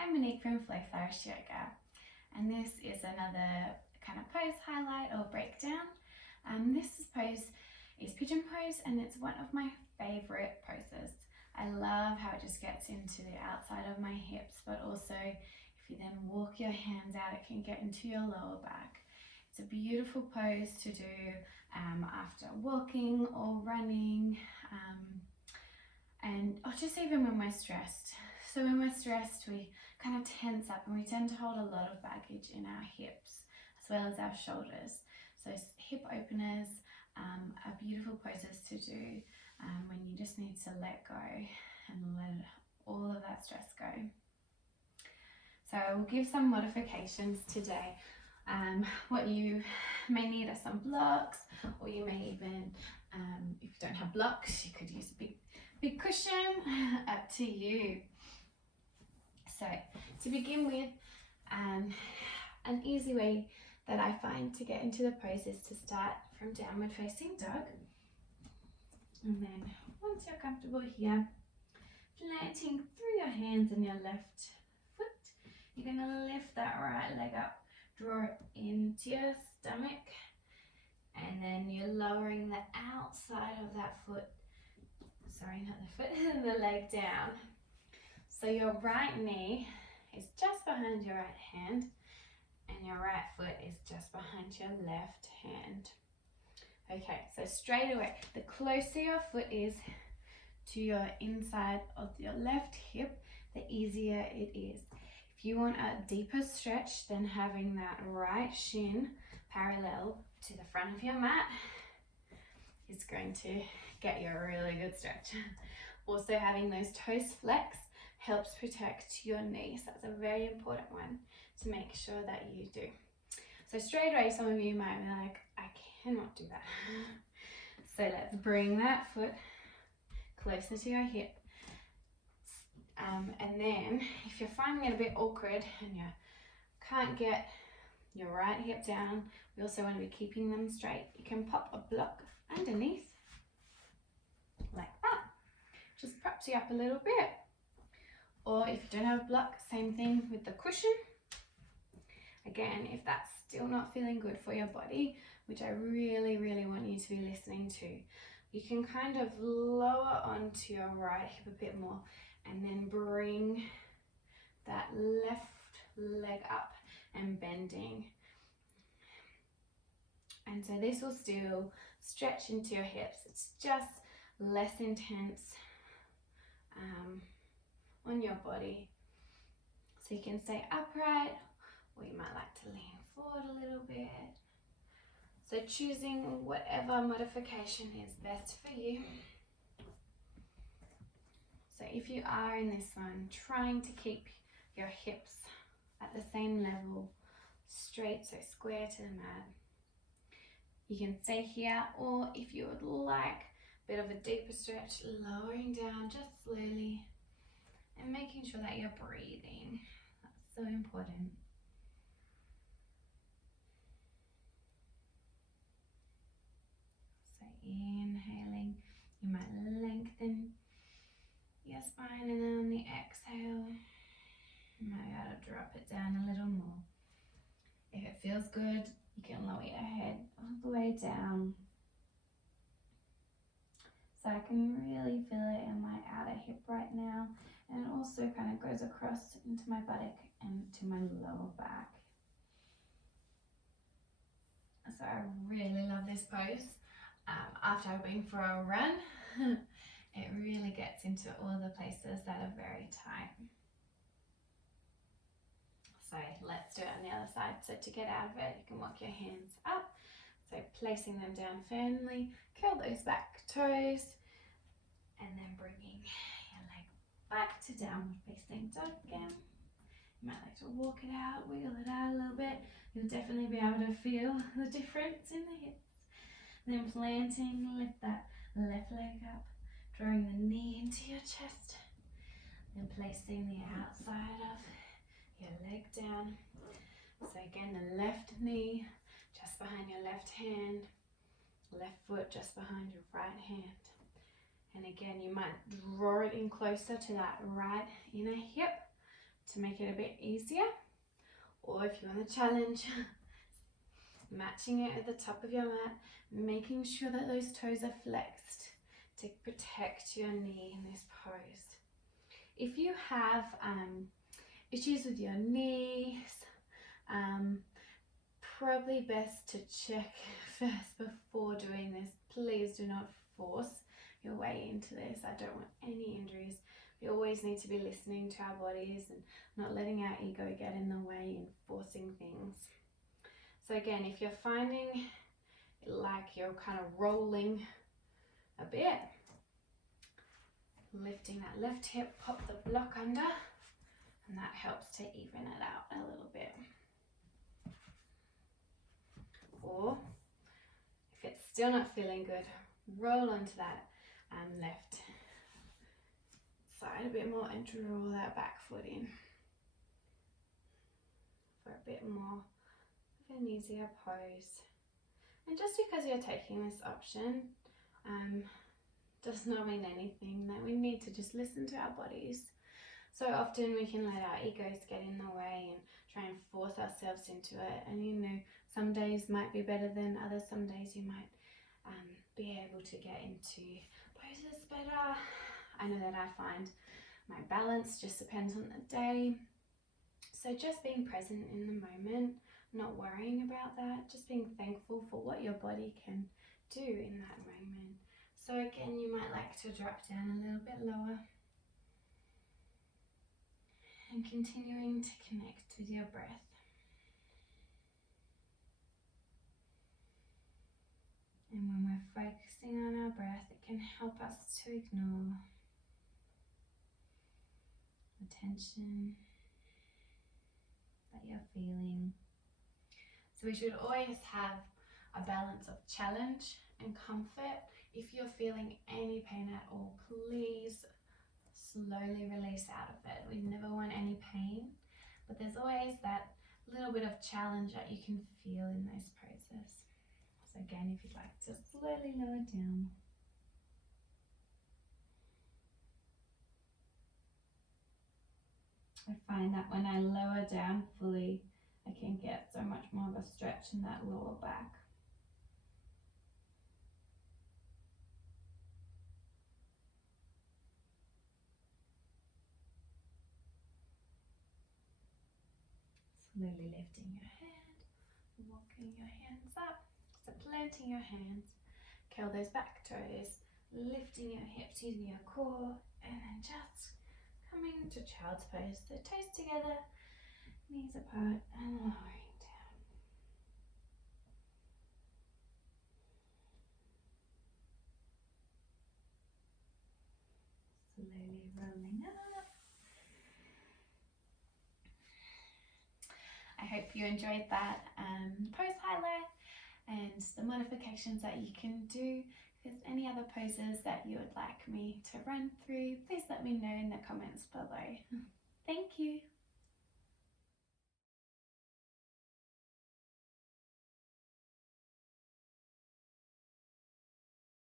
I'm Monique from Flourish Yoga, and this is another kind of pose highlight or breakdown. This pose is Pigeon Pose, and it's one of my favorite poses. I love how it just gets into the outside of my hips, but also if you then walk your hands out, it can get into your lower back. It's a beautiful pose to do after walking or running, or just even when we're stressed. So when we're stressed, we kind of tense up and we tend to hold a lot of baggage in our hips as well as our shoulders. So hip openers are beautiful poses to do when you just need to let go and let all of that stress go. So I will give some modifications today. What you may need are some blocks, or you may even, if you don't have blocks, you could use a big cushion, up to you. So to begin with, an easy way that I find to get into the pose is to start from downward facing dog. And then once you're comfortable here, planting through your hands and your left foot, you're going to lift that right leg up, draw it into your stomach, and then you're lowering the outside of that foot, sorry, not the foot, the leg down. So your right knee is just behind your right hand, and your right foot is just behind your left hand. Okay, so straight away, the closer your foot is to your inside of your left hip, the easier it is. If you want a deeper stretch, then having that right shin parallel to the front of your mat is going to get you a really good stretch. Also, having those toes flexed helps protect your knees. That's a very important one to make sure that you do. So straight away, some of you might be like, I cannot do that. So let's bring that foot closer to your hip. And then if you're finding it a bit awkward and you can't get your right hip down, we also want to be keeping them straight. You can pop a block underneath like that. Just props you up a little bit. Or if you don't have a block, same thing with the cushion. Again, if that's still not feeling good for your body, which I really, really want you to be listening to, you can kind of lower onto your right hip a bit more and then bring that left leg up and bending. And so this will still stretch into your hips. It's just less intense on your body. So you can stay upright, or you might like to lean forward a little bit. So choosing whatever modification is best for you. So if you are in this one, trying to keep your hips at the same level, straight, so square to the mat, you can stay here, or if you would like a bit of a deeper stretch, lowering down just slowly and making sure that you're breathing. That's so important. So inhaling, you might lengthen your spine, and then on the exhale, you might be able to drop it down a little more. If it feels good, you can lower your head all the way down. So I can really feel it in my outer hip right now, and it also kind of goes across into my buttock and to my lower back. So I really love this pose. After I've been for a run, it really gets into all the places that are very tight. So let's do it on the other side. So to get out of it, you can walk your hands up. So placing them down firmly, curl those back toes, and then bringing your leg back to downward facing dog again. You might like to walk it out, wiggle it out a little bit. You'll definitely be able to feel the difference in the hips. Then planting, lift that left leg up, drawing the knee into your chest, then placing the outside of your leg down. So again, the left knee just behind your left hand, left foot just behind your right hand. And again, you might draw it in closer to that right inner hip to make it a bit easier. Or if you want to challenge, matching it at the top of your mat, making sure that those toes are flexed to protect your knee in this pose. If you have issues with your knees, probably best to check first before doing this. Please do not force your way into this. I don't want any injuries. We always need to be listening to our bodies and not letting our ego get in the way and forcing things. So again, if you're finding like you're kind of rolling a bit, lifting that left hip, pop the block under, and that helps to even it out a little bit. Or if it's still not feeling good, roll onto that left side a bit more and draw that back foot in for a bit more of an easier pose. And just because you're taking this option does not mean anything, that we need to just listen to our bodies. So often we can let our egos get in the way and try and force ourselves into it, and you know, some days might be better than others. Some days you might be able to get into poses better. I know that I find my balance just depends on the day. So just being present in the moment, not worrying about that, just being thankful for what your body can do in that moment. So again, you might like to drop down a little bit lower and continuing to connect with your breath. And when we're focusing on our breath, it can help us to ignore the tension that you're feeling. So we should always have a balance of challenge and comfort. If you're feeling any pain at all, please slowly release out of it. We never want any pain, but there's always that little bit of challenge that you can feel in those poses. So again, if you'd like to slowly lower down. I find that when I lower down fully, I can get so much more of a stretch in that lower back. Slowly lifting your hand, walking your hands up. So planting your hands, curl those back toes, lifting your hips using your core, and then just coming to child's pose. So toes together, knees apart, and lowering down. Slowly rolling up. I hope you enjoyed that pose highlight and the modifications that you can do. If there's any other poses that you would like me to run through, please let me know in the comments below. Thank you.